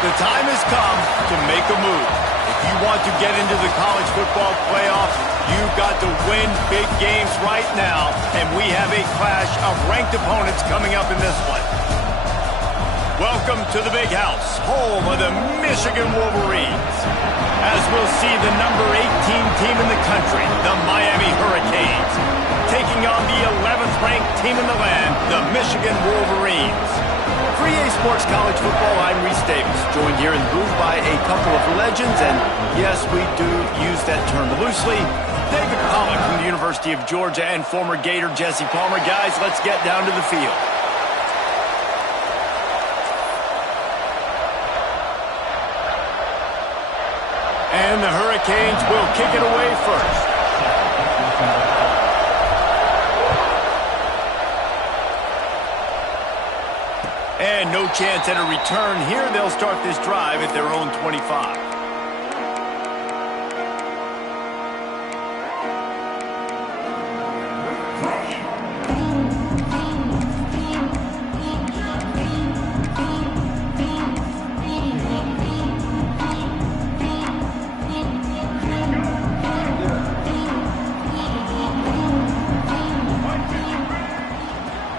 The time has come to make a move. If you want to get into the college football playoffs, you've got to win big games right now, and we have a clash of ranked opponents coming up in this one. Welcome to the Big House, home of the Michigan Wolverines. As we'll see the number 18 team in the country, the Miami Hurricanes, taking on the 11th ranked team in the land, the Michigan Wolverines. For EA Sports College Football, I'm Reese Davis, joined here in the booth by a couple of legends, and yes, we do use that term loosely. David Pollack from the University of Georgia and former Gator Jesse Palmer. Guys, let's get down to the field. And the Hurricanes will kick it away first. And no chance at a return here. They'll start this drive at their own 25.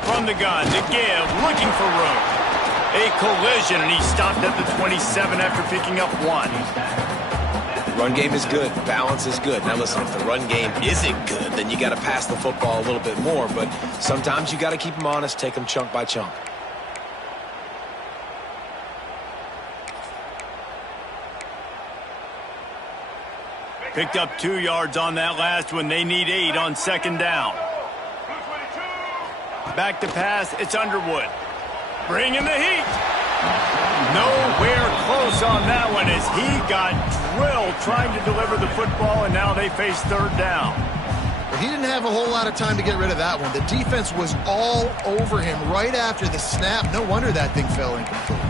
From the gun to give, looking for room. A collision, and he stopped at the 27 after picking up 1. The run game is good. Balance is good. Now listen, if the run game isn't good, then you got to pass the football a little bit more. But sometimes you got to keep them honest, take them chunk by chunk. Picked up 2 yards on that last one. They need 8 on second down. Back to pass, it's Underwood. Bringing the heat. Nowhere close on that one as he got drilled trying to deliver the football, and now they face third down. Well, he didn't have a whole lot of time to get rid of that one. The defense was all over him right after the snap. No wonder that thing fell incomplete.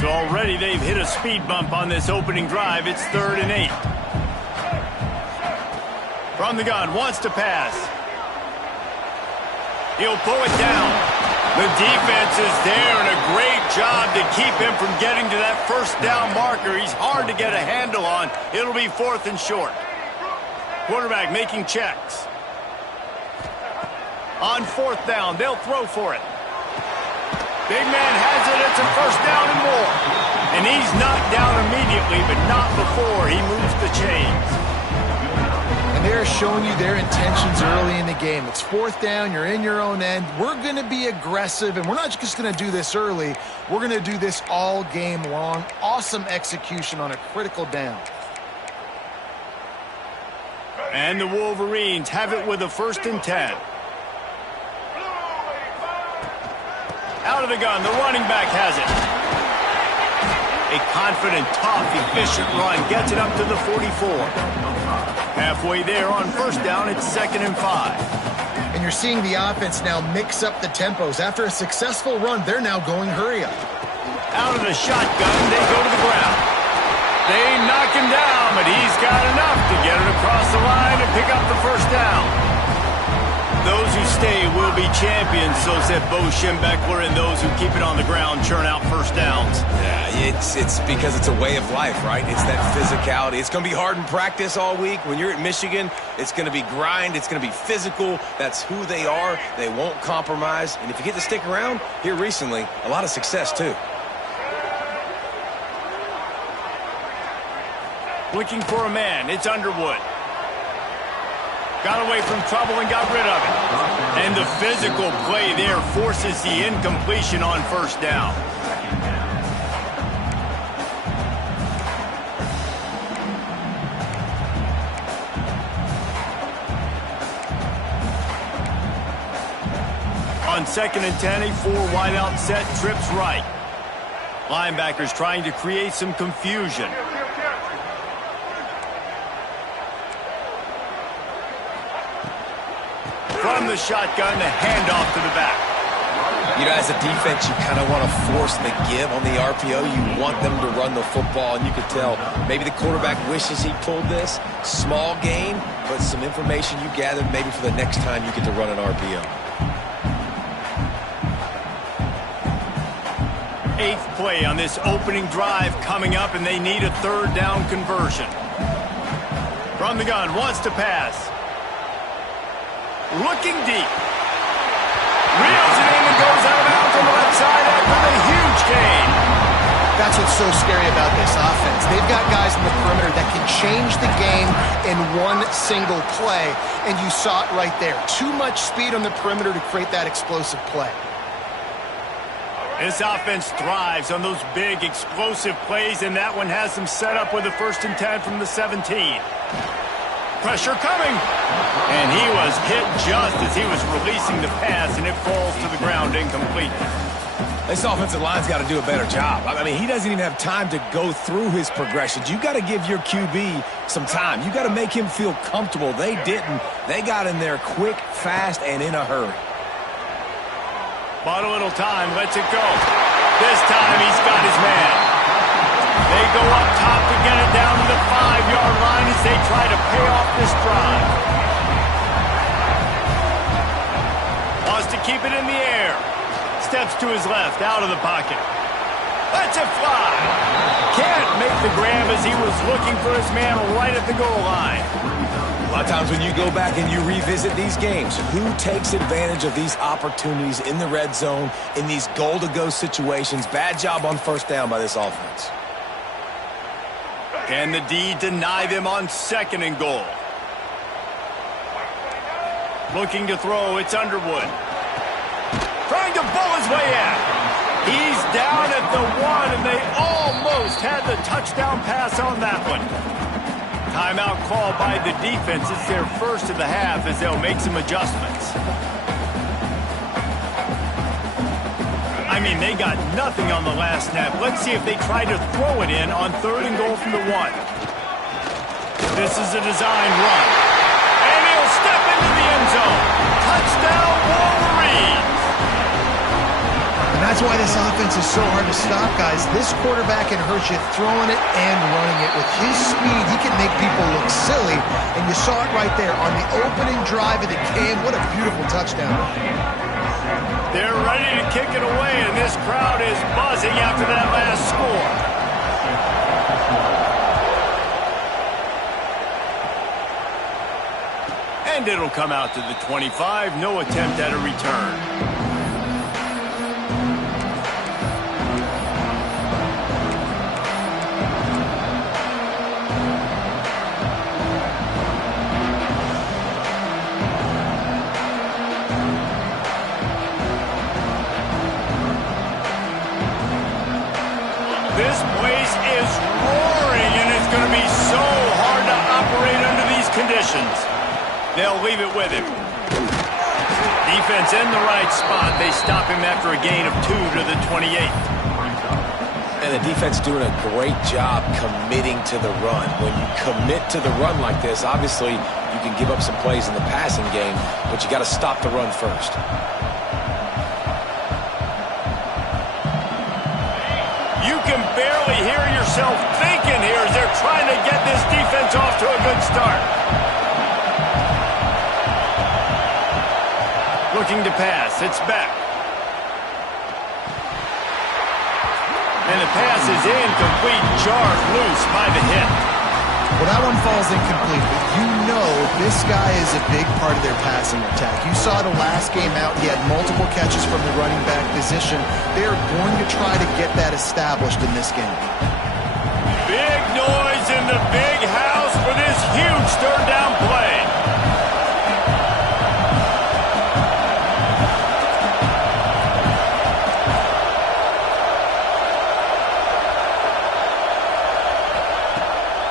So already they've hit a speed bump on this opening drive. It's 3rd and 8. From the gun, wants to pass. He'll pull it down. The defense is there, and a great job to keep him from getting to that first down marker. He's hard to get a handle on. It'll be 4th and short. Quarterback making checks. On 4th down, they'll throw for it. Big man has it. It's a first down and more. And he's knocked down immediately, but not before he moves the chains. And they're showing you their intentions early in the game. It's 4th down. You're in your own end. We're going to be aggressive, and we're not just going to do this early. We're going to do this all game long. Awesome execution on a critical down. And the Wolverines have it with a 1st and 10. Out of the gun, the running back has it. A confident, tough, efficient run gets it up to the 44. Halfway there on 1st down, it's 2nd and 5. And you're seeing the offense now mix up the tempos. After a successful run, they're now going hurry up. Out of the shotgun, they go to the ground. They knock him down, but he's got enough to get it across the line and pick up the 1st down. Those who stay will be champions, so said Bo Schembechler, and those who keep it on the ground churn out 1st downs. Yeah, it's because it's a way of life, right? It's that physicality. It's going to be hard in practice all week. When you're at Michigan, it's going to be grind. It's going to be physical. That's who they are. They won't compromise. And if you get to stick around, here recently, a lot of success, too. Looking for a man, it's Underwood. Got away from trouble and got rid of it. And the physical play there forces the incompletion on 1st down. On 2nd and 10, a 4 wideout set, trips right. Linebackers trying to create some confusion. From the shotgun, the handoff to the back. You know, as a defense, you kind of want to force the give on the RPO. You want them to run the football, and you could tell maybe the quarterback wishes he pulled this. Small gain, but some information you gathered maybe for the next time you get to run an RPO. 8th play on this opening drive coming up, and they need a third down conversion. From the gun, wants to pass. Looking deep. Reels it in and goes out of bounds on the left side after the huge gain. That's what's so scary about this offense. They've got guys in the perimeter that can change the game in one single play, and you saw it right there. Too much speed on the perimeter to create that explosive play. This offense thrives on those big, explosive plays, and that one has them set up with a 1st and 10 from the 17. Pressure coming. And he was hit just as he was releasing the pass, and it falls to the ground incomplete. This offensive line's got to do a better job. I mean, he doesn't even have time to go through his progressions. You got to give your QB some time. You got to make him feel comfortable. They didn't. They got in there quick, fast, and in a hurry. Bought a little time, lets it go. This time he's got his man. They go up top to get it down to the 5-yard line as they try to pay off this drive. Wants to keep it in the air. Steps to his left, out of the pocket. Lets it fly. Can't make the grab as he was looking for his man right at the goal line. A lot of times when you go back and you revisit these games, who takes advantage of these opportunities in the red zone, in these goal-to-go situations? Bad job on 1st down by this offense. Can the D deny them on 2nd and goal? Looking to throw, it's Underwood. Trying to pull his way out. He's down at the 1, and they almost had the touchdown pass on that one. Timeout called by the defense. It's their first of the half as they'll make some adjustments. I mean, they got nothing on the last snap. Let's see if they try to throw it in on 3rd and goal from the 1. This is a design run. And he'll step into the end zone. Touchdown, Wolverines! And that's why this offense is so hard to stop, guys. This quarterback can hurt you throwing it and running it. With his speed, he can make people look silly. And you saw it right there on the opening drive of the game. What a beautiful touchdown. They're ready to kick it away, and this crowd is buzzing after that last score. And it'll come out to the 25. No attempt at a return. This place is roaring, and it's going to be so hard to operate under these conditions. They'll leave it with him. Defense in the right spot. They stop him after a gain of 2 to the 28. And the defense doing a great job committing to the run. When you commit to the run like this, obviously you can give up some plays in the passing game, but you got to stop the run first. You can barely hear yourself thinking here as they're trying to get this defense off to a good start. Looking to pass. It's back. And the pass is incomplete. Jarred loose by the hit. Well, that one falls incomplete, but you know this guy is a big part of their passing attack. You saw the last game out. He had multiple catches from the running back position. They're going to try to get that established in this game. Big noise in the big house for this huge third down play.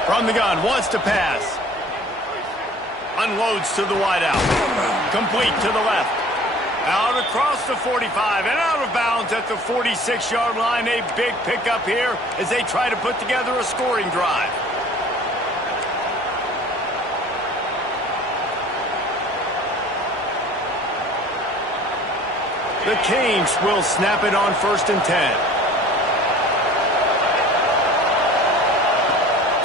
From the gun, wants to pass. Unloads to the wideout. Complete to the left. Out across the 45 and out of bounds at the 46-yard line. A big pickup here as they try to put together a scoring drive. The Canes will snap it on 1st and 10.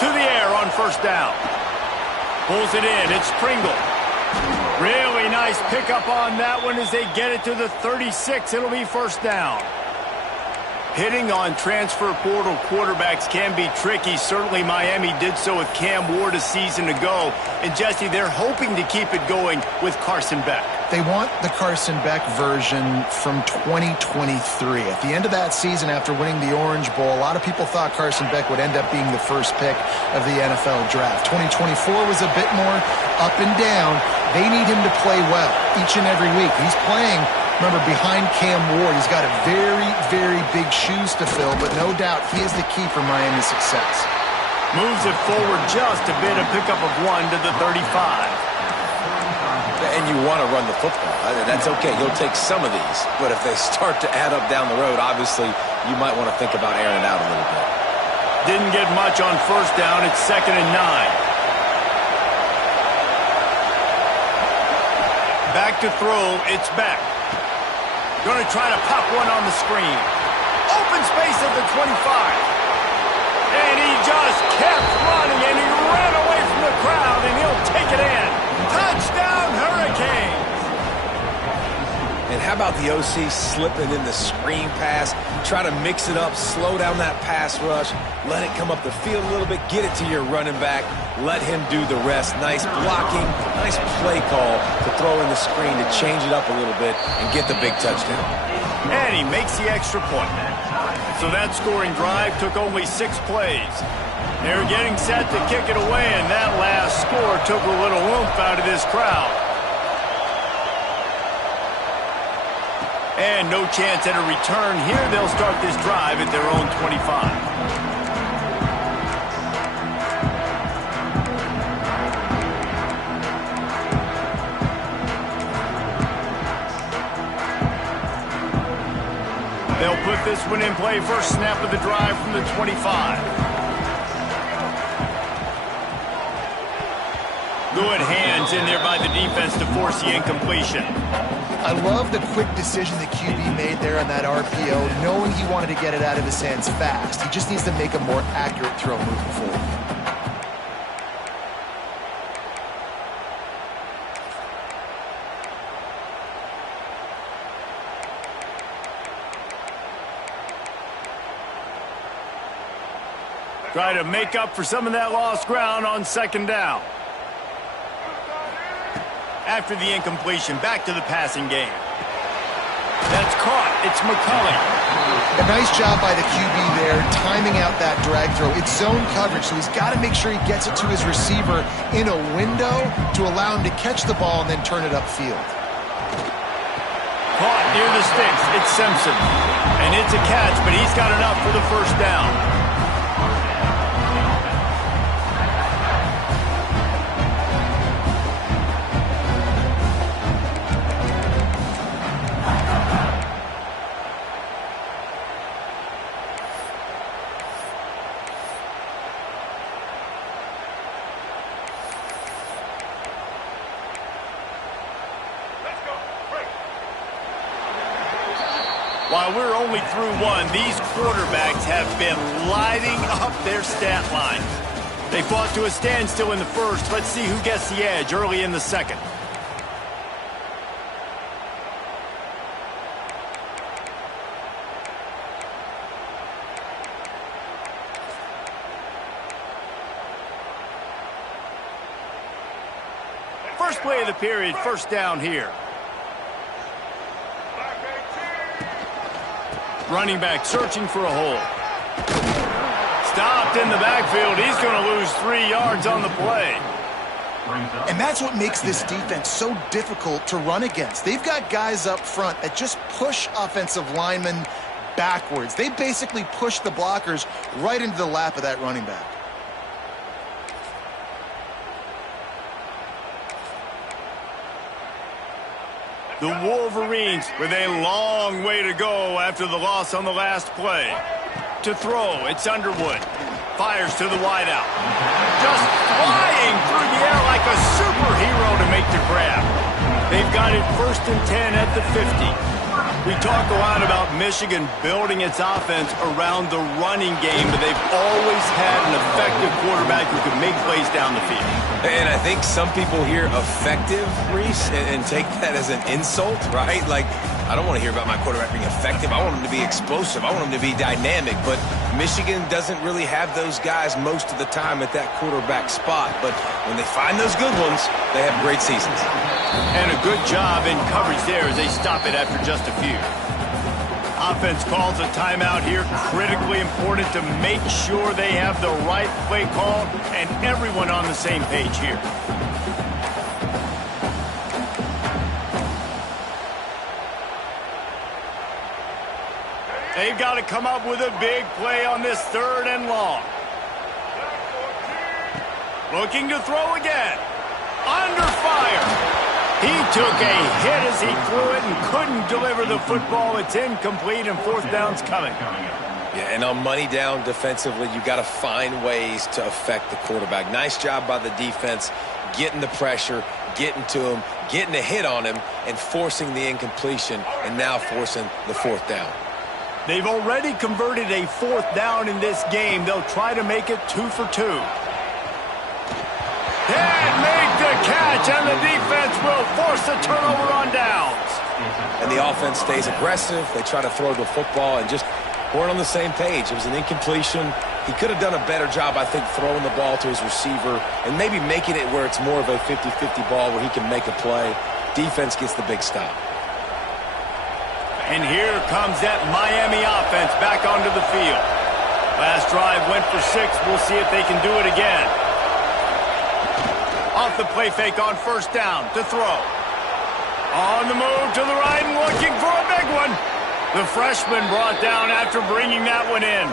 To the air on 1st down. Pulls it in. It's Pringle. Really nice pickup on that one as they get it to the 36. It'll be 1st down. Hitting on transfer portal quarterbacks can be tricky. Certainly Miami did so with Cam Ward a season ago. And Jesse, they're hoping to keep it going with Carson Beck. They want the Carson Beck version from 2023. At the end of that season, after winning the Orange Bowl, a lot of people thought Carson Beck would end up being the first pick of the NFL draft. 2024 was a bit more up and down. They need him to play well each and every week. He's playing, remember, behind Cam Ward. He's got a very, very big shoes to fill, but no doubt he is the key for Miami's success. Moves it forward just a bit, a pickup of 1 to the 35. And you want to run the football. That's okay. You'll take some of these. But if they start to add up down the road, obviously, you might want to think about airing it out a little bit. Didn't get much on 1st down. It's 2nd and 9. Back to throw. It's Beck. Going to try to pop one on the screen. Open space at the 25. And he just kept running, and he ran away from the crowd, and he'll take it in. Touchdown, Hurricanes! And how about the OC slipping in the screen pass? Try to mix it up, slow down that pass rush, let it come up the field a little bit, get it to your running back, let him do the rest. Nice blocking, nice play call to throw in the screen to change it up a little bit and get the big touchdown. And he makes the extra point. So that scoring drive took only 6 plays. They were getting set to kick it away, and that last score took a little oomph out of this crowd. And no chance at a return here. They'll start this drive at their own 25. They'll put this one in play. First snap of the drive from the 25. Good hands in there by the defense to force the incompletion. I love the quick decision the QB made there on that RPO, knowing he wanted to get it out of his hands fast. He just needs to make a more accurate throw moving forward. Try to make up for some of that lost ground on 2nd down. After the incompletion, back to the passing game. That's caught. It's McCulley. A nice job by the QB there, timing out that drag throw. It's zone coverage, so he's got to make sure he gets it to his receiver in a window to allow him to catch the ball and then turn it upfield. Caught near the sticks. It's Simpson. And it's a catch, but he's got enough for the 1st down. While we're only through 1, these quarterbacks have been lighting up their stat lines. They fought to a standstill in the 1st. Let's see who gets the edge early in the 2nd. First play of the period, 1st down here. Running back searching for a hole. Stopped in the backfield. He's going to lose 3 yards on the play. And that's what makes this defense so difficult to run against. They've got guys up front that just push offensive linemen backwards. They basically push the blockers right into the lap of that running back. The Wolverines with a long way to go after the loss on the last play. To throw, it's Underwood. Fires to the wideout. Just flying through the air like a superhero to make the grab. They've got it 1st and 10 at the 50. We talk a lot about Michigan building its offense around the running game, but they've always had an effective quarterback who can make plays down the field. And I think some people hear effective, Reese, and take that as an insult, right? Like, I don't want to hear about my quarterback being effective. I want him to be explosive. I want him to be dynamic. But Michigan doesn't really have those guys most of the time at that quarterback spot. But when they find those good ones, they have great seasons. And a good job in coverage there as they stop it after just a few. Offense calls a timeout here. Critically important to make sure they have the right play call and everyone on the same page here. They've got to come up with a big play on this 3rd and long. Looking to throw again. Under fire. He took a hit as he threw it and couldn't deliver the football. It's incomplete and 4th down's coming. Yeah, and on money down defensively, you got to find ways to affect the quarterback. Nice job by the defense, getting the pressure, getting to him, getting a hit on him, and forcing the incompletion, and now forcing the 4th down. They've already converted a 4th down in this game. They'll try to make it 2 for 2. And make the catch, and the defense will force the turnover on downs. And the offense stays aggressive. They try to throw the football and just weren't on the same page. It was an incompletion. He could have done a better job, I think, throwing the ball to his receiver and maybe making it where it's more of a 50-50 ball where he can make a play. Defense gets the big stop. And here comes that Miami offense back onto the field. Last drive went for 6. We'll see if they can do it again. Off the play fake on 1st down to throw. On the move to the right and looking for a big one. The freshman brought down after bringing that one in.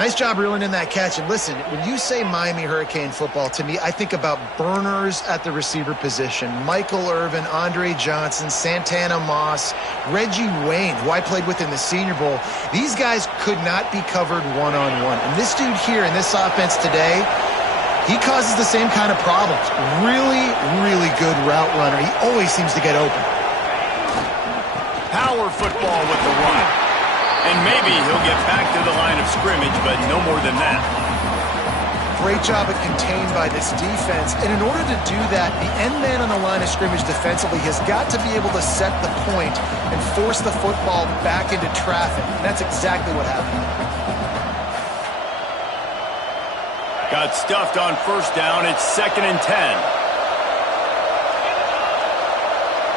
Nice job reeling in that catch. And listen, when you say Miami Hurricane football, to me, I think about burners at the receiver position. Michael Irvin, Andre Johnson, Santana Moss, Reggie Wayne, who I played with in the Senior Bowl. These guys could not be covered one-on-one. And this dude here in this offense today, he causes the same kind of problems. Really, really good route runner. He always seems to get open. Power football with the run. And maybe he'll get back to the line of scrimmage, but no more than that. Great job of contained by this defense. And in order to do that, the end man on the line of scrimmage defensively has got to be able to set the point and force the football back into traffic. And that's exactly what happened. Got stuffed on 1st down. It's 2nd and 10.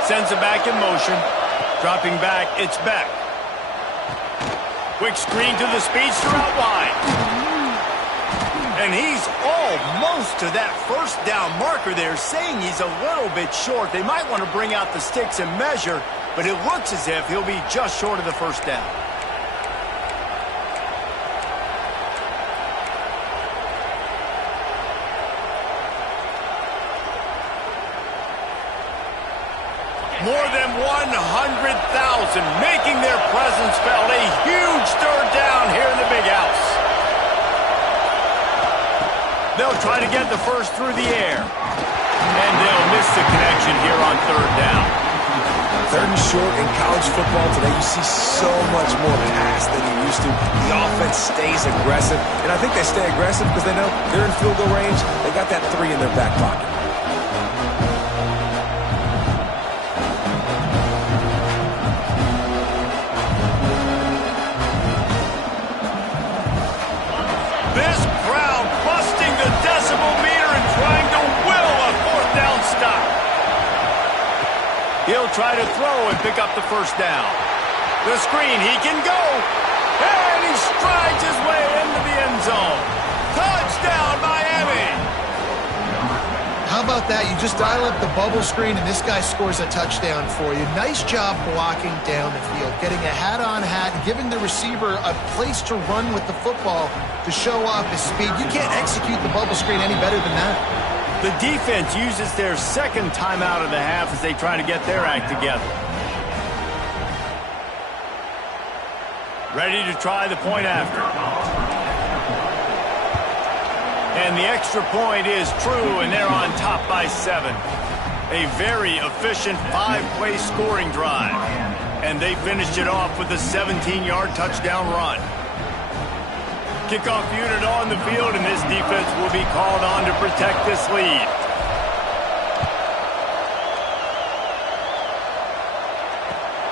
Sends it back in motion. Dropping back, it's Beck. Quick screen to the speedster out wide. And he's almost to that 1st down marker there, saying he's a little bit short. They might want to bring out the sticks and measure, but it looks as if he'll be just short of the 1st down. More than 100,000 making their presence felt. A huge 3rd down here in the big house. They'll try to get the 1st through the air. And they'll miss the connection here on 3rd down. 3rd and short in college football today, you see so much more pass than you used to. The offense stays aggressive. And I think they stay aggressive because they know they're in field goal range. They got that 3 in their back pocket. He'll try to throw and pick up the 1st down. The screen, he can go. And he strides his way into the end zone. Touchdown, Miami. How about that? You just dial up the bubble screen, and this guy scores a touchdown for you. Nice job blocking down the field, getting a hat-on hat, and giving the receiver a place to run with the football to show off his speed. You can't execute the bubble screen any better than that. The defense uses their 2nd timeout of the half as they try to get their act together. Ready to try the point after. And the extra point is true, and they're on top by 7. A very efficient 5-play scoring drive. And they finished it off with a 17-yard touchdown run. Kickoff unit on the field, and this defense will be called on to protect this lead.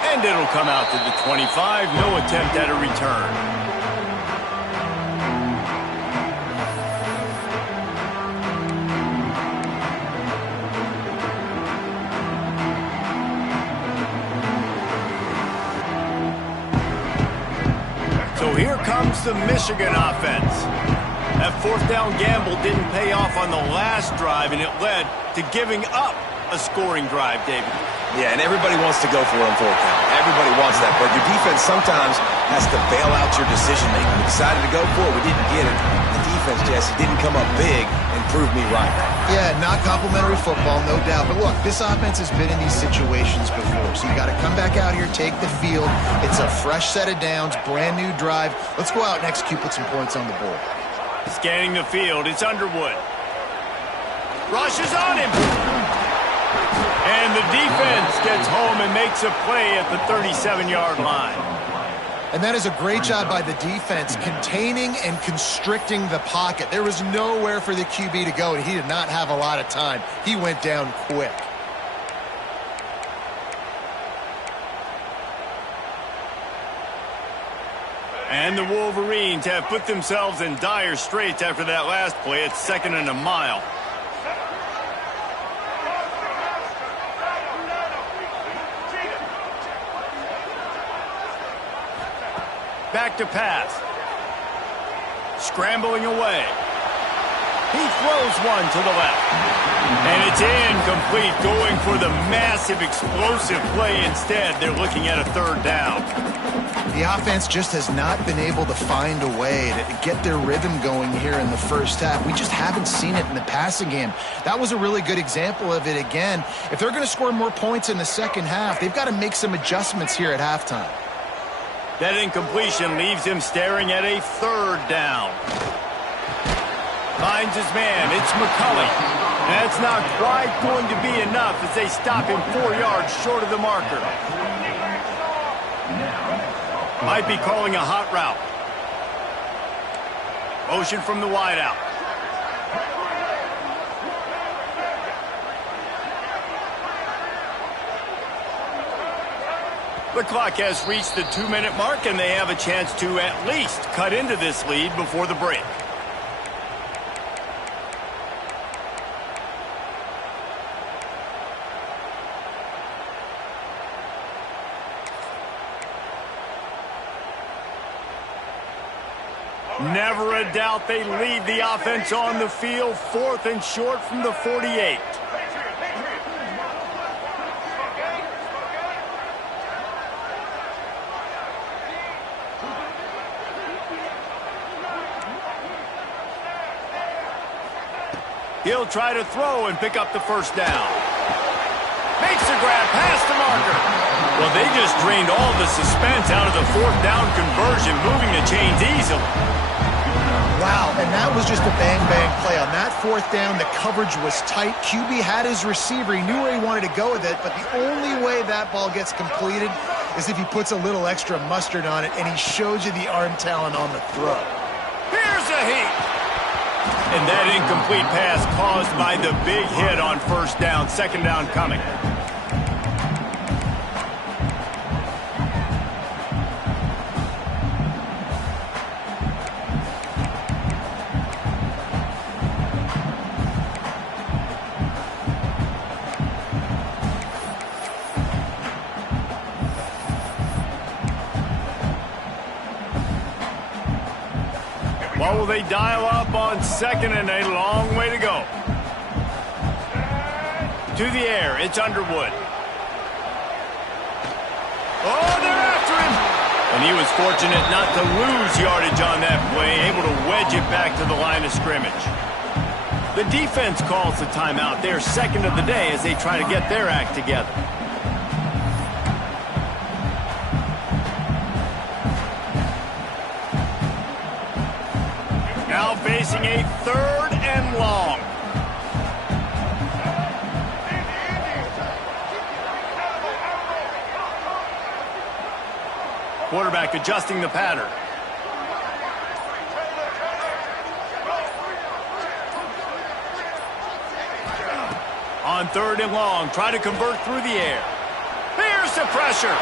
And it'll come out to the 25. No attempt at a return. Here comes the Michigan offense. That fourth down gamble didn't pay off on the last drive, and it led to giving up a scoring drive, David. Yeah, and everybody wants to go for it on full count. Everybody wants that, but your defense sometimes has to bail out your decision-making. We decided to go for it. We didn't get it. The defense, Jesse, didn't come up big and prove me right. Yeah, not complimentary football, no doubt. But look, this offense has been in these situations before, so you got to come back out here, take the field. It's a fresh set of downs, brand new drive. Let's go out and execute, put some points on the board. Scanning the field, it's Underwood. Rushes on him. And the defense gets home and makes a play at the 37-yard line. And that is a great job by the defense, containing and constricting the pocket. There was nowhere for the QB to go, and he did not have a lot of time. He went down quick. And the Wolverines have put themselves in dire straits after that last play. It's 2nd and a mile. Back to pass. Scrambling away. He throws one to the left. And it's incomplete, going for the massive explosive play instead. They're looking at a 3rd down. The offense just has not been able to find a way to get their rhythm going here in the first half. We just haven't seen it in the passing game. That was a really good example of it again. If they're going to score more points in the second half, they've got to make some adjustments here at halftime. That incompletion leaves him staring at a 3rd down. Finds his man. It's McCulley. That's not quite going to be enough as they stop him 4 yards short of the marker. Might be calling a hot route. Motion from the wideout. The clock has reached the 2-minute mark, and they have a chance to at least cut into this lead before the break. Never a doubt they lead the offense on the field, 4th and short from the 48. He'll try to throw and pick up the 1st down. Makes the grab past the marker. Well, they just drained all the suspense out of the 4th down conversion, moving the chains easily. Wow, and that was just a bang-bang play. On that 4th down, the coverage was tight. QB had his receiver. He knew where he wanted to go with it, but the only way that ball gets completed is if he puts a little extra mustard on it, and he shows you the arm talent on the throw. Here's a heat. And that incomplete pass caused by the big hit on 1st down. 2nd down coming. What will they dial up on 2nd and a long way to go? To the air, it's Underwood. Oh, they're after him! And he was fortunate not to lose yardage on that play, able to wedge it back to the line of scrimmage. The defense calls the timeout. They're 2nd of the day as they try to get their act together. Now facing a 3rd and long. Quarterback adjusting the pattern. On 3rd and long, try to convert through the air. Here's the pressure.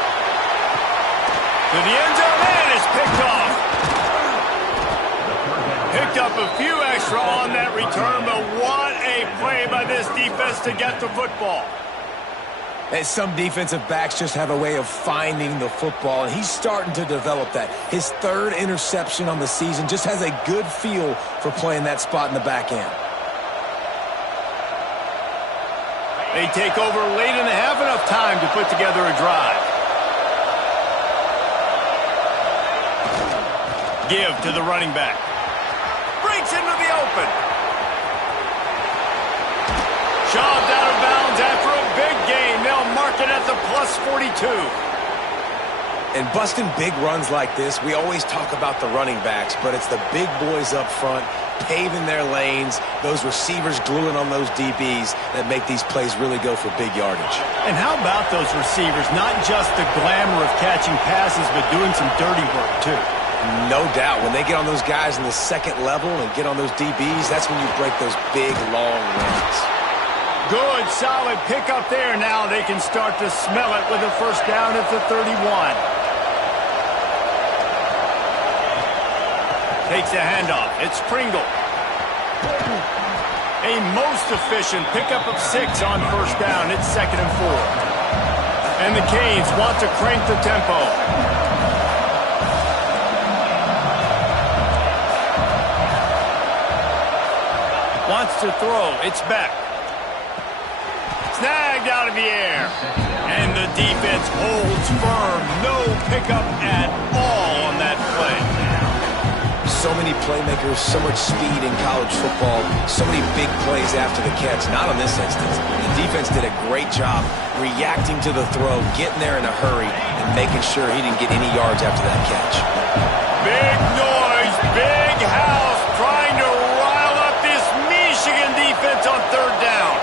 To the end zone, and it's picked off. Picked up a few extra on that return, but what a play by this defense to get the football. And some defensive backs just have a way of finding the football, and he's starting to develop that. His 3rd interception on the season, just has a good feel for playing that spot in the back end. They take over late in the half, enough time to put together a drive. Give to the running back. Breaks into the open. Shoved out of bounds after a big gain. They'll mark it at the +42. And busting big runs like this, we always talk about the running backs, but it's the big boys up front, paving their lanes, those receivers gluing on those DBs that make these plays really go for big yardage. And how about those receivers? Not just the glamour of catching passes, but doing some dirty work, too. No doubt. When they get on those guys in the 2nd level and get on those DBs, that's when you break those big, long runs. Good, solid pickup there. Now they can start to smell it with a 1st down at the 31. Takes a handoff. It's Pringle. A most efficient pickup of 6 on 1st down. It's 2nd and 4. And the Canes want to crank the tempo. Wants to throw. It's back. Snagged out of the air. And the defense holds firm. No pickup at all on that play. So many playmakers, so much speed in college football, so many big plays after the catch. Not in this instance. The defense did a great job reacting to the throw, getting there in a hurry, and making sure he didn't get any yards after that catch. Big noise, big house, trying to rile up this Michigan defense on 3rd down.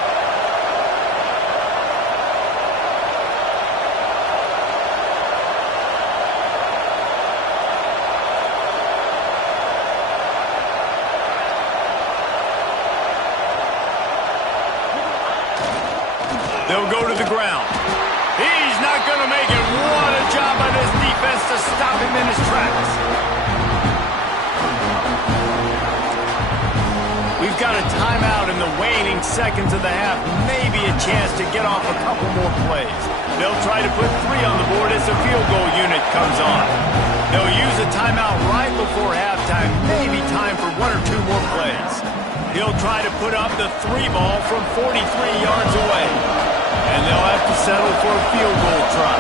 They'll go to the ground. He's not going to make it. What a job by this defense to stop him in his tracks. We've got a timeout in the waning seconds of the half. Maybe a chance to get off a couple more plays. They'll try to put 3 on the board as the field goal unit comes on. They'll use a timeout right before halftime. Maybe time for 1 or 2 more plays. He'll try to put up the 3 ball from 43 yards away. And they'll have to settle for a field goal try.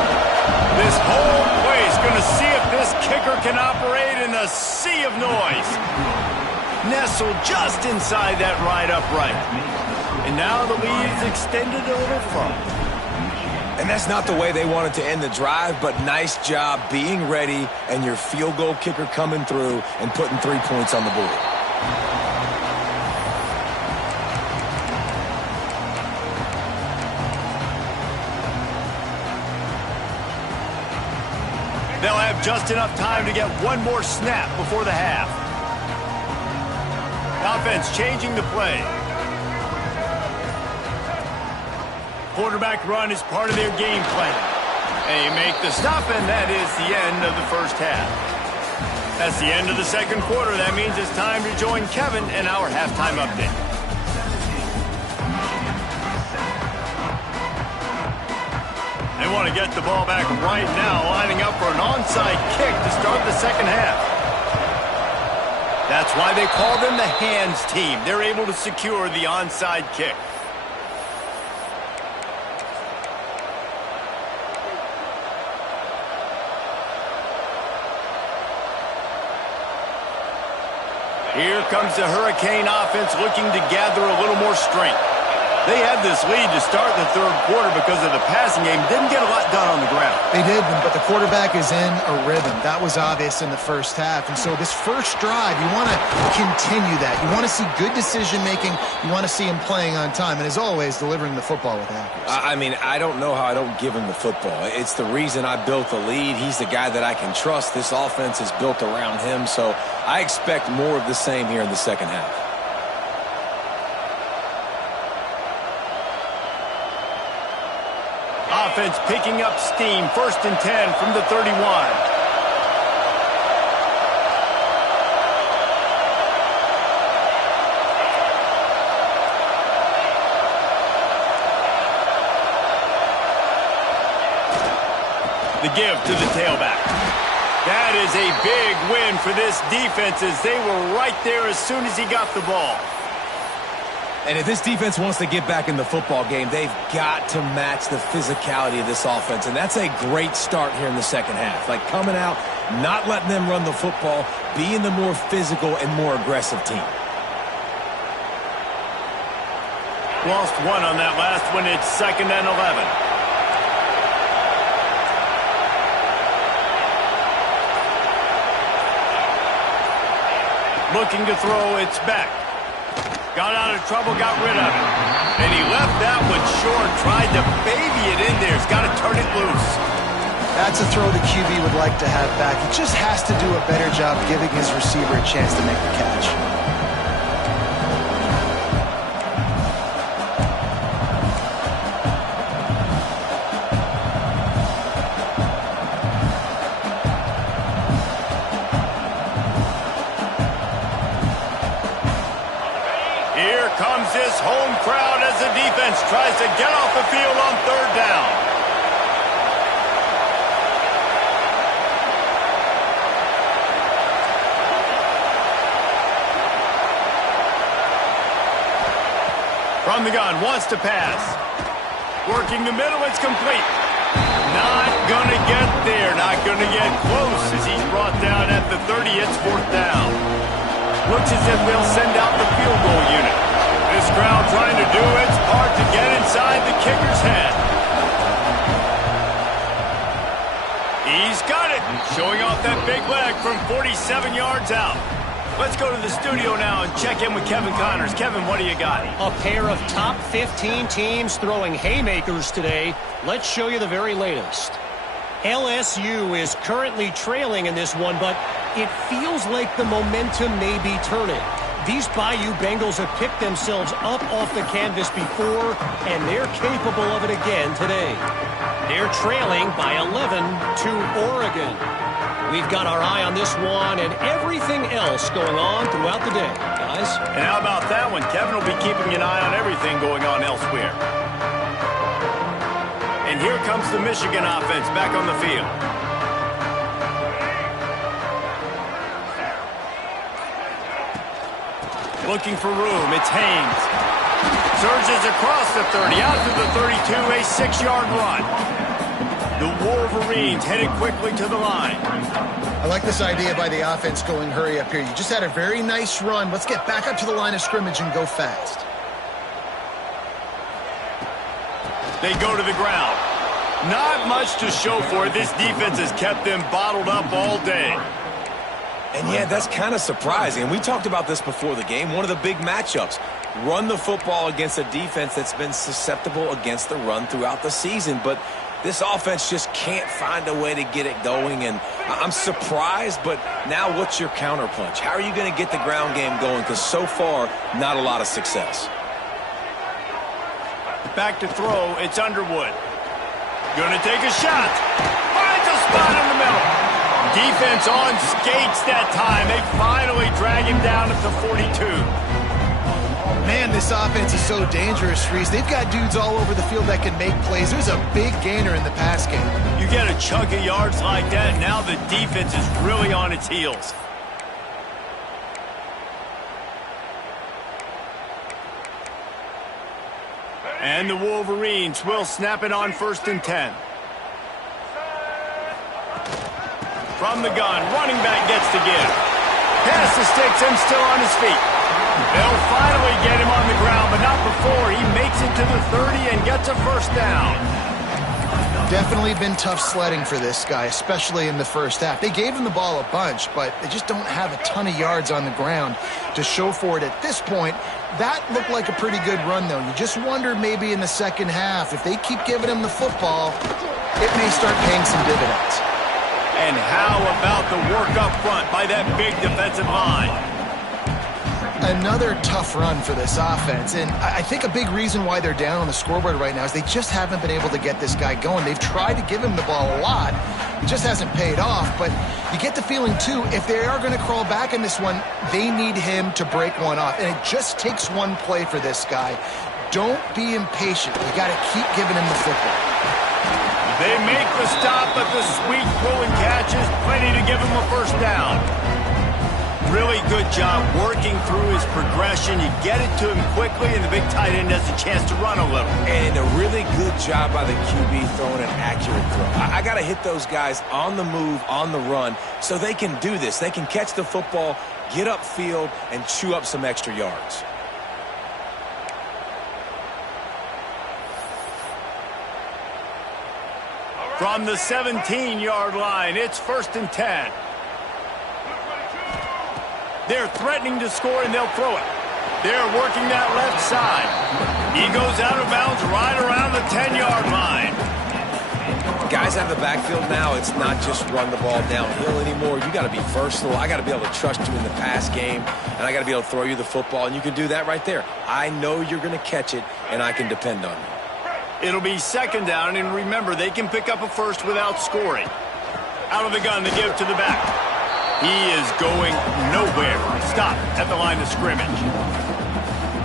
This whole play is going to see if this kicker can operate in the sea of noise. Nestled just inside that right upright. And now the lead is extended a little further. And that's not the way they wanted to end the drive, but nice job being ready and your field goal kicker coming through and putting 3 points on the board. They'll have just enough time to get 1 more snap before the half. Offense changing the play. Quarterback run is part of their game plan. They make the stop, and that is the end of the 1st half. That's the end of the 2nd quarter. That means it's time to join Kevin in our halftime update. They want to get the ball back right now, lining up for an onside kick to start the 2nd half. That's why they call them the hands team. They're able to secure the onside kick. Here comes the Hurricane offense looking to gather a little more strength. They had this lead to start the third quarter because of the passing game. Didn't get a lot done on the ground. They did, but the quarterback is in a rhythm. That was obvious in the first half. And so this first drive, you want to continue that. You want to see good decision-making. You want to see him playing on time. And as always, delivering the football with accuracy. I mean, I don't know how I don't give him the football. It's the reason I built the lead. He's the guy that I can trust. This offense is built around him. So I expect more of the same here in the second half. Offense picking up steam. 1st and 10 from the 31. The give to the tailback. That is a big win for this defense as they were right there as soon as he got the ball. And if this defense wants to get back in the football game, they've got to match the physicality of this offense. And that's a great start here in the second half. Like coming out, not letting them run the football, being the more physical and more aggressive team. Lost one on that last one. It's 2nd and 11. Looking to throw, it's back. Got out of trouble, got rid of it. And he left that one short, tried to baby it in there. He's got to turn it loose. That's a throw the QB would like to have back. He just has to do a better job giving his receiver a chance to make the catch. Comes this home crowd as the defense tries to get off the field on 3rd down. From the gun, wants to pass. Working the middle, it's complete. Not going to get there, not going to get close as he's brought down at the 30. It's 4th down. Looks as if they'll send out the field goal unit. This crowd trying to do its part to get inside the kicker's head. He's got it. Showing off that big leg from 47 yards out. Let's go to the studio now and check in with Kevin Connors. Kevin, what do you got? A pair of top 15 teams throwing haymakers today. Let's show you the very latest. LSU is currently trailing in this one, but it feels like the momentum may be turning. These Bayou Bengals have picked themselves up off the canvas before, and they're capable of it again today. They're trailing by 11 to Oregon. We've got our eye on this one and everything else going on throughout the day, guys. And how about that one? Kevin will be keeping an eye on everything going on elsewhere. And here comes the Michigan offense back on the field. Looking for room, it's Haynes. Surges across the 30, out to the 32, a 6-yard run. The Wolverines headed quickly to the line. I like this idea by the offense going hurry up here. You just had a very nice run. Let's get back up to the line of scrimmage and go fast. They go to the ground. Not much to show for it. This defense has kept them bottled up all day. And yeah, that's kind of surprising. And we talked about this before the game. One of the big matchups. Run the football against a defense that's been susceptible against the run throughout the season. But this offense just can't find a way to get it going. And I'm surprised, but now what's your counterpunch? How are you going to get the ground game going? Because so far, not a lot of success. Back to throw, it's Underwood. Gonna take a shot. Finds a spot in the middle. Defense on skates that time. They finally drag him down at the 42. Man, this offense is so dangerous, Reese. They've got dudes all over the field that can make plays. There's a big gainer in the pass game. You get a chunk of yards like that, now the defense is really on its heels. And the Wolverines will snap it on 1st and 10. From the gun, running back gets to give. Pass the sticks and still on his feet. They'll finally get him on the ground, but not before he makes it to the 30 and gets a first down. Definitely been tough sledding for this guy, especially in the first half. They gave him the ball a bunch, but they just don't have a ton of yards on the ground to show for it at this point. That looked like a pretty good run, though. You just wonder maybe in the second half, if they keep giving him the football, it may start paying some dividends. And how about the work up front by that big defensive line? Another tough run for this offense, and I think a big reason why they're down on the scoreboard right now is they just haven't been able to get this guy going. They've tried to give him the ball a lot. It just hasn't paid off, but you get the feeling, too, if they are going to crawl back in this one, they need him to break one off, and it just takes one play for this guy. Don't be impatient. You got to keep giving him the football. They make the stop, but the sweet throw and catch is plenty to give him a first down. Really good job working through his progression. You get it to him quickly, and the big tight end has a chance to run a little. And a really good job by the QB throwing an accurate throw. I got to hit those guys on the move, on the run, so they can do this. They can catch the football, get upfield, and chew up some extra yards. From the 17-yard line, it's 1st and 10. They're threatening to score, and they'll throw it. They're working that left side. He goes out of bounds right around the 10-yard line. Guys out of the backfield now, it's not just run the ball downhill anymore. You got to be versatile. I got to be able to trust you in the pass game, and I got to be able to throw you the football, and you can do that right there. I know you're going to catch it, and I can depend on you. It'll be 2nd down, and remember, they can pick up a first without scoring. Out of the gun, they give to the back. He is going nowhere. Stop at the line of scrimmage.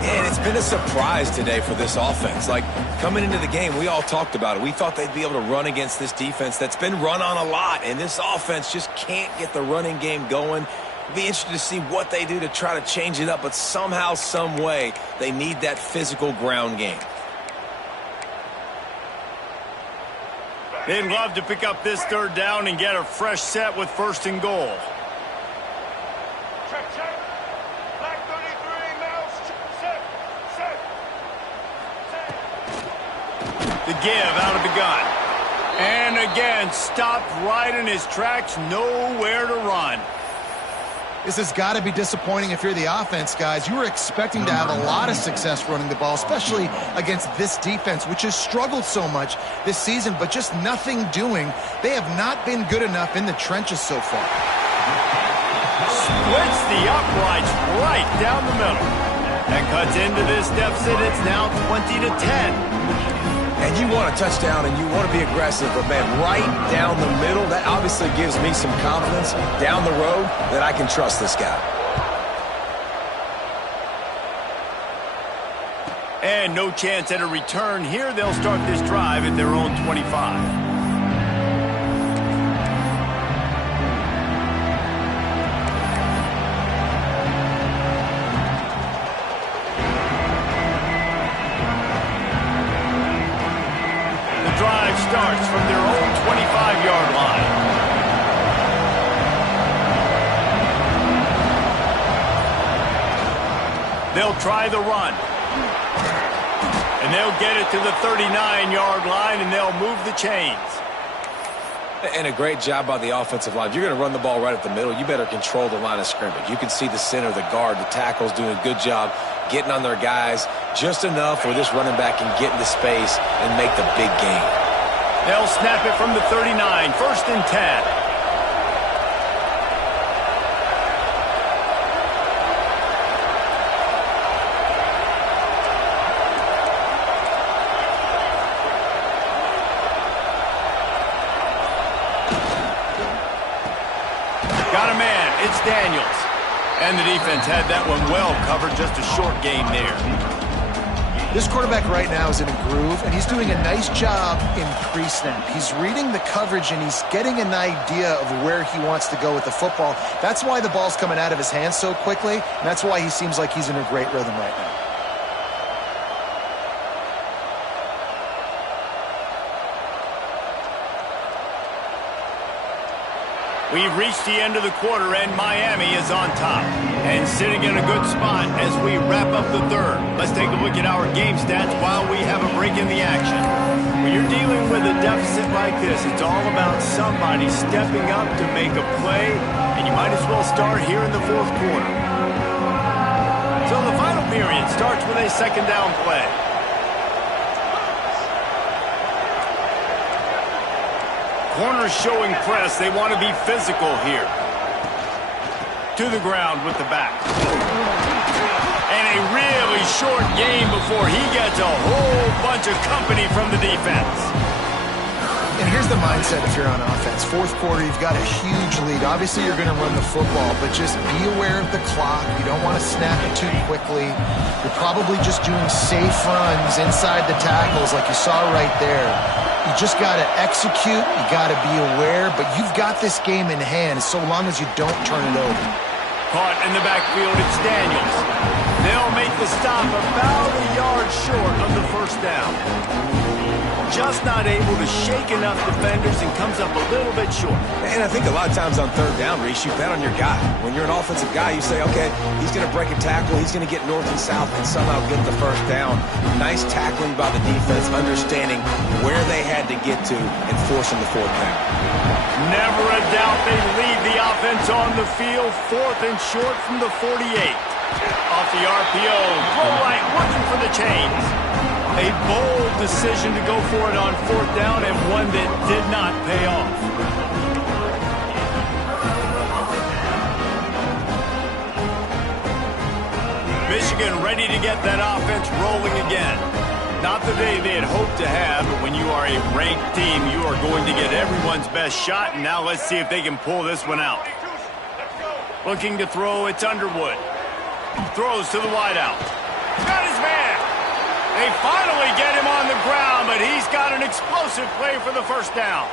And it's been a surprise today for this offense. Like, coming into the game, we all talked about it. We thought they'd be able to run against this defense that's been run on a lot, and this offense just can't get the running game going. Be interested to see what they do to try to change it up, but somehow, some way, they need that physical ground game. They'd love to pick up this 3rd down and get a fresh set with 1st and goal. The give out of the gun. And again, stopped right in his tracks, nowhere to run. This has got to be disappointing if you're the offense, guys. You were expecting to have a lot of success running the ball, especially against this defense, which has struggled so much this season, but just nothing doing. They have not been good enough in the trenches so far. Splits the uprights right down the middle. That cuts into this deficit. It's now 20-10. And you want a touchdown and you want to be aggressive, but, man, right down the middle, that obviously gives me some confidence down the road that I can trust this guy. And no chance at a return here. They'll start this drive at their own 25. Starts from their own 25-yard line. They'll try the run. And they'll get it to the 39-yard line, and they'll move the chains. And a great job by the offensive line. If you're going to run the ball right at the middle, you better control the line of scrimmage. You can see the center, the guard, the tackles doing a good job getting on their guys just enough where this running back can get into space and make the big game. They'll snap it from the 39, 1st and 10. Got a man, it's Daniels. And the defense had that one well covered, just a short game there. This quarterback right now is in a groove, and he's doing a nice job in pre-snap. He's reading the coverage, and he's getting an idea of where he wants to go with the football. That's why the ball's coming out of his hands so quickly, and that's why he seems like he's in a great rhythm right now. We've reached the end of the quarter, and Miami is on top. And sitting in a good spot as we wrap up the third. Let's take a look at our game stats while we have a break in the action. When you're dealing with a deficit like this, it's all about somebody stepping up to make a play, and you might as well start here in the fourth quarter. So the final period starts with a second down play. Corners showing press. They want to be physical here. To the ground with the back. And a really short game before he gets a whole bunch of company from the defense. And here's the mindset if you're on offense. Fourth quarter, you've got a huge lead. Obviously, you're going to run the football, but just be aware of the clock. You don't want to snap it too quickly. You're probably just doing safe runs inside the tackles like you saw right there. You just got to execute. You got to be aware, but you've got this game in hand so long as you don't turn it over. Caught in the backfield, it's Daniels. They'll make the stop about a yard short of the first down. Just not able to shake enough defenders and comes up a little bit short. And I think a lot of times on third down, Reese, you bet on your guy. When you're an offensive guy, you say, okay, he's going to break a tackle, he's going to get north and south and somehow get the first down. Nice tackling by the defense, understanding where they had to get to and forcing the fourth down. Never a doubt they lead the offense on the field, fourth and short from the 48. Off the RPO, throw right, looking for the chains. A bold decision to go for it on fourth down and one that did not pay off. Michigan ready to get that offense rolling again. Not the day they had hoped to have, but when you are a ranked team, you are going to get everyone's best shot, and now let's see if they can pull this one out. Looking to throw, it's Underwood. Throws to the wideout. Got his man. They finally get him on the ground, but he's got an explosive play for the first down.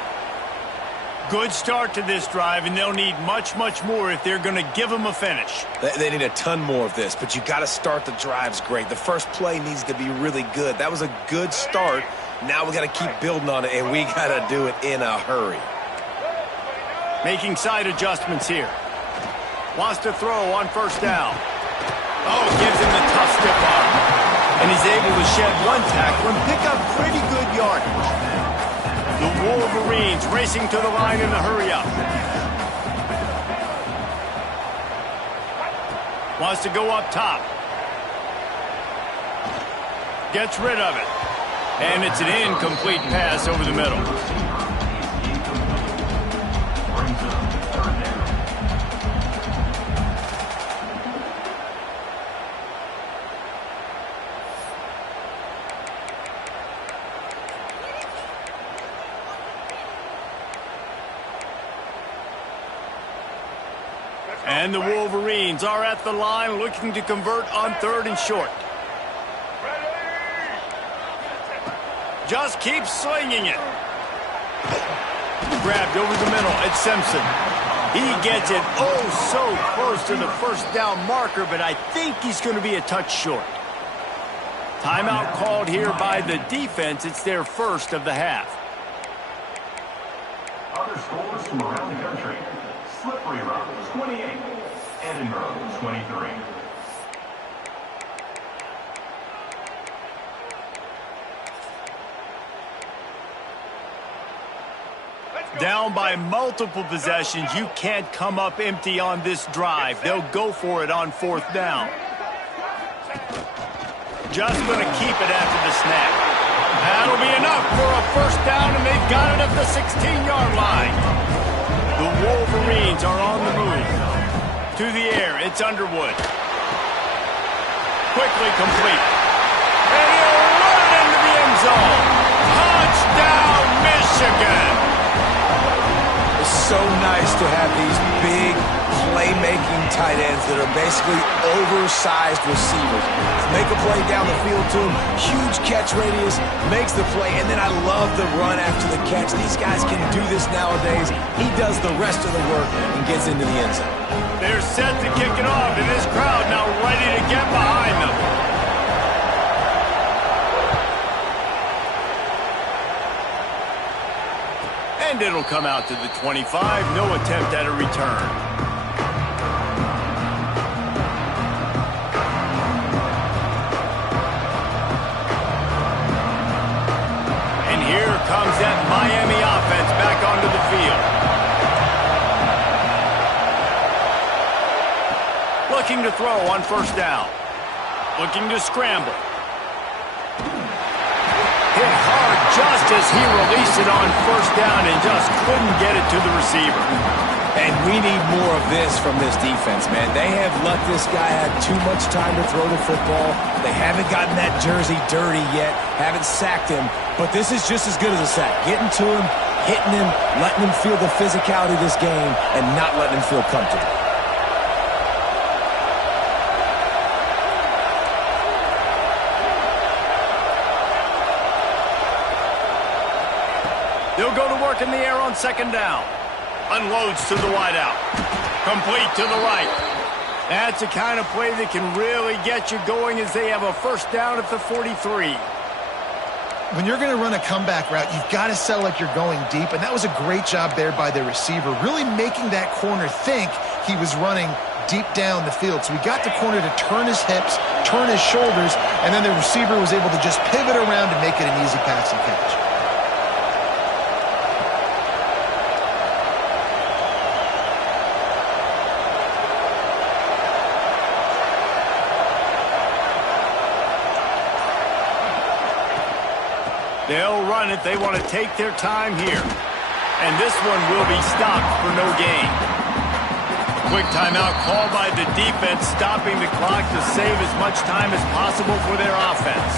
Good start to this drive, and they'll need much, much more if they're going to give him a finish. They need a ton more of this, but you got to start the drives great. The first play needs to be really good. That was a good start. Now we got to keep building on it, and we got to do it in a hurry. Making side adjustments here. Wants to throw on first down. Oh, gives him the tough stiff arm. And he's able to shed one tackle and pick up pretty good yardage. The Wolverines racing to the line in a hurry-up. Wants to go up top. Gets rid of it. And it's an incomplete pass over the middle. And the Wolverines are at the line looking to convert on third and short. Just keeps slinging it. Grabbed over the middle. It's Simpson. He gets it oh so close to the first down marker, but I think he's going to be a touch short. Timeout called here by the defense. It's their first of the half. Other scores from around the country. Slippery Rock, 28. Edinburgh, 23. Down by multiple possessions, you can't come up empty on this drive. They'll go for it on fourth down. Just going to keep it after the snap. That'll be enough for a first down, and they've got it at the 16-yard line. The Wolverines are on the move. To the air, it's Underwood. Quickly complete. And he'll run it into the end zone. Touchdown, Michigan! It's so nice to have these big playmaking tight ends that are basically oversized receivers. Make a play down the field to him, huge catch radius, makes the play, and then I love the run after the catch. These guys can do this nowadays. He does the rest of the work and gets into the end zone. They're set to kick it off, and this crowd now ready to get behind them. And it'll come out to the 25. No attempt at a return. And here comes that Miami offense back onto the field. Looking to throw on first down. Looking to scramble. Hit hard just as he released it on first down and just couldn't get it to the receiver. And we need more of this from this defense, man. They have let this guy have too much time to throw the football. They haven't gotten that jersey dirty yet, haven't sacked him. But this is just as good as a sack. Getting to him, hitting him, letting him feel the physicality of this game, and not letting him feel comfortable. They'll go to work in the air on second down. Unloads to the wideout. Complete to the right. That's the kind of play that can really get you going as they have a first down at the 43. When you're going to run a comeback route, you've got to sell like you're going deep, and that was a great job there by the receiver, really making that corner think he was running deep down the field. So he got the corner to turn his hips, turn his shoulders, and then the receiver was able to just pivot around and make it an easy passing catch. They'll run it. They want to take their time here. And this one will be stopped for no gain. Quick timeout called by the defense, stopping the clock to save as much time as possible for their offense.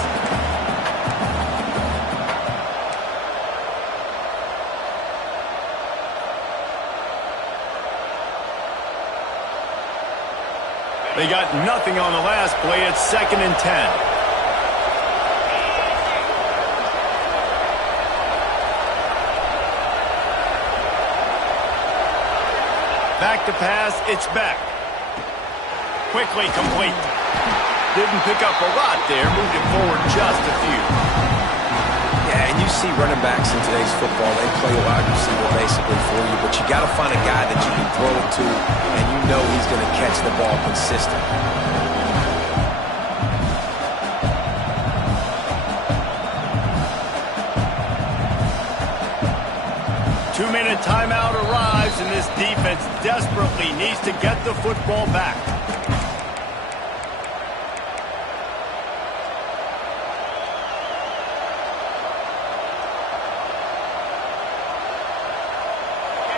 They got nothing on the last play. It's 2nd and 10. Back to pass, it's back. Quickly complete. Didn't pick up a lot there, moved it forward just a few. Yeah, and you see running backs in today's football, they play a wide receiver basically for you, but you got to find a guy that you can throw it to, and you know he's going to catch the ball consistently. 2-minute timeout arrives, and this defense desperately needs to get the football back.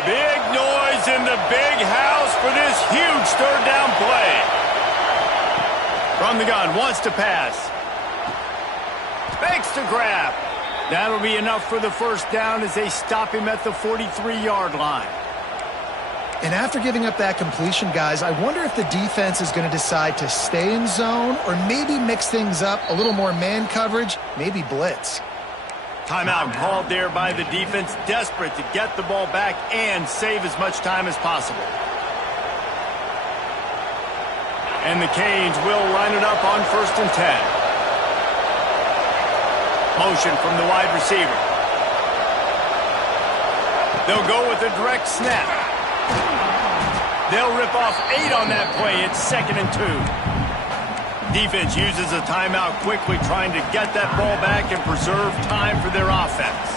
Big noise in the big house for this huge third down play. From the gun, wants to pass. Makes the grab. That'll be enough for the first down as they stop him at the 43-yard line. And after giving up that completion, guys, I wonder if the defense is going to decide to stay in zone or maybe mix things up, a little more man coverage, maybe blitz. Timeout called there by the defense, desperate to get the ball back and save as much time as possible. And the Canes will line it up on 1st and 10. Motion from the wide receiver. They'll go with a direct snap. They'll rip off 8 on that play. It's 2nd and 2. Defense uses a timeout quickly, trying to get that ball back and preserve time for their offense.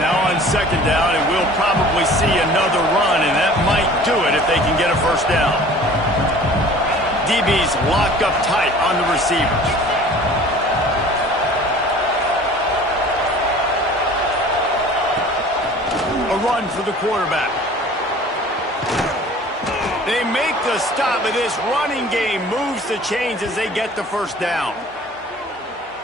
Now on 2nd down, and we'll probably see another run, and that might do it if they can get a first down. DB's locked up tight on the receiver. A run for the quarterback. They make the stop, but this running game moves the chains as they get the first down.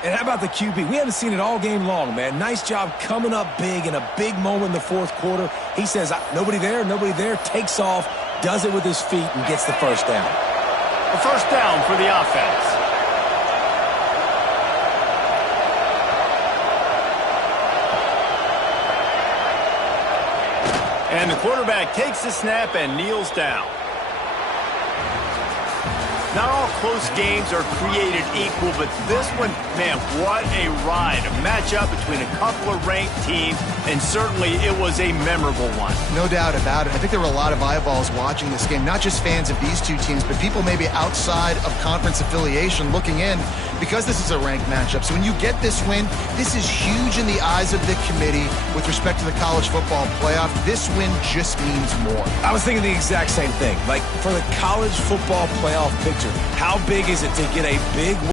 And how about the QB? We haven't seen it all game long, man. Nice job coming up big in a big moment in the 4th quarter. He says, nobody there, takes off, does it with his feet, and gets the first down. A first down for the offense. And the quarterback takes the snap and kneels down. Not all close games are created equal, but this one, man, what a ride. A matchup between a couple of ranked teams, and certainly it was a memorable one. No doubt about it. I think there were a lot of eyeballs watching this game, not just fans of these two teams, but people maybe outside of conference affiliation looking in because this is a ranked matchup. So when you get this win, this is huge in the eyes of the committee with respect to the college football playoff. This win just means more. I was thinking the exact same thing. Like, for the college football playoff picture, how big is it to get a big win?